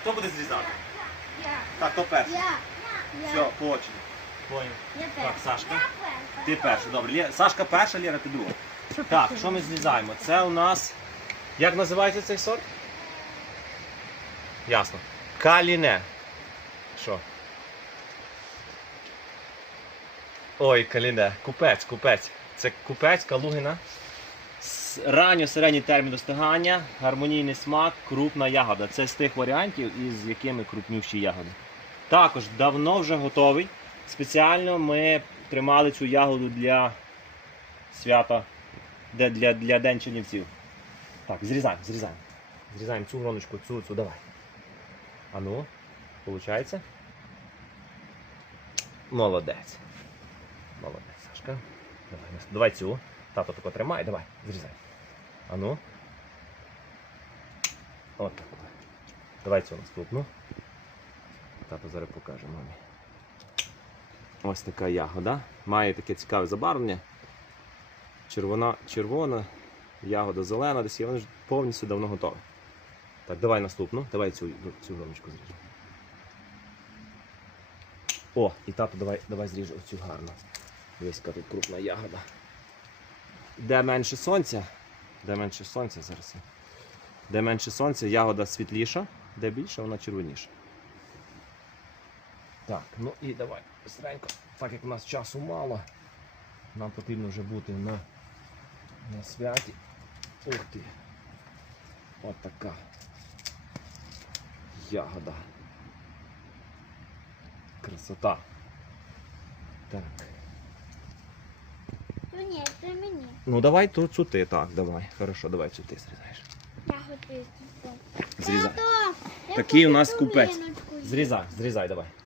Хто буде зрізати? Я. Так, хто перший? Все, по очереді. Понял. Так. Сашка. Перша. Ти перший, добре. Лє- Сашка перша, Лєра, ти друга. Так, що ми зрізаємо? Це у нас. Як називається цей сорт? Ясно. Каліне. Що? Ой, каліне. Купець, купець. Це купець, калугина. С- Ранньо середній термін достигання, гармонійний смак, крупна ягода. Це з тих варіантів, із якими крупніші ягоди. Також давно вже готовий. Спеціально ми тримали цю ягоду для свята, де для, для День Чернівців. Так, зрізаємо, зрізаємо. Зрізаємо цю гроночку, цю, цю, давай. А ну, виходить? Молодець. Молодець, Сашка. Давай, давай цю. Тато тако тримай, давай, зрізай. А ну. От так. Давай цю наступну. Тато зараз покаже мамі. Ось така ягода. Має таке цікаве забарвлення. Червона, червона, ягода зелена, десь є, вона ж повністю давно готова. Так, давай наступну. Давай цю, цю громочку зріжемо. О, і тато, давай, давай зріжу оцю гарну. Дивись, яка тут крупна ягода. Де менше сонця, де менше сонця зараз. Де менше сонця, ягода світліша, де більше, вона червоніша. Так, ну і давай быстренько, так як у нас часу мало, нам потрібно вже бути на, на святі. Ух ти. От така ягода. Красота. Так. Ні, це мені. Ну давай тут цю ти, так, давай. Хорошо, давай цю ти зрізаєш. Я. Зрізай. Тато, я Такий у хочу нас ту купець. Зрізай, зрізай, давай.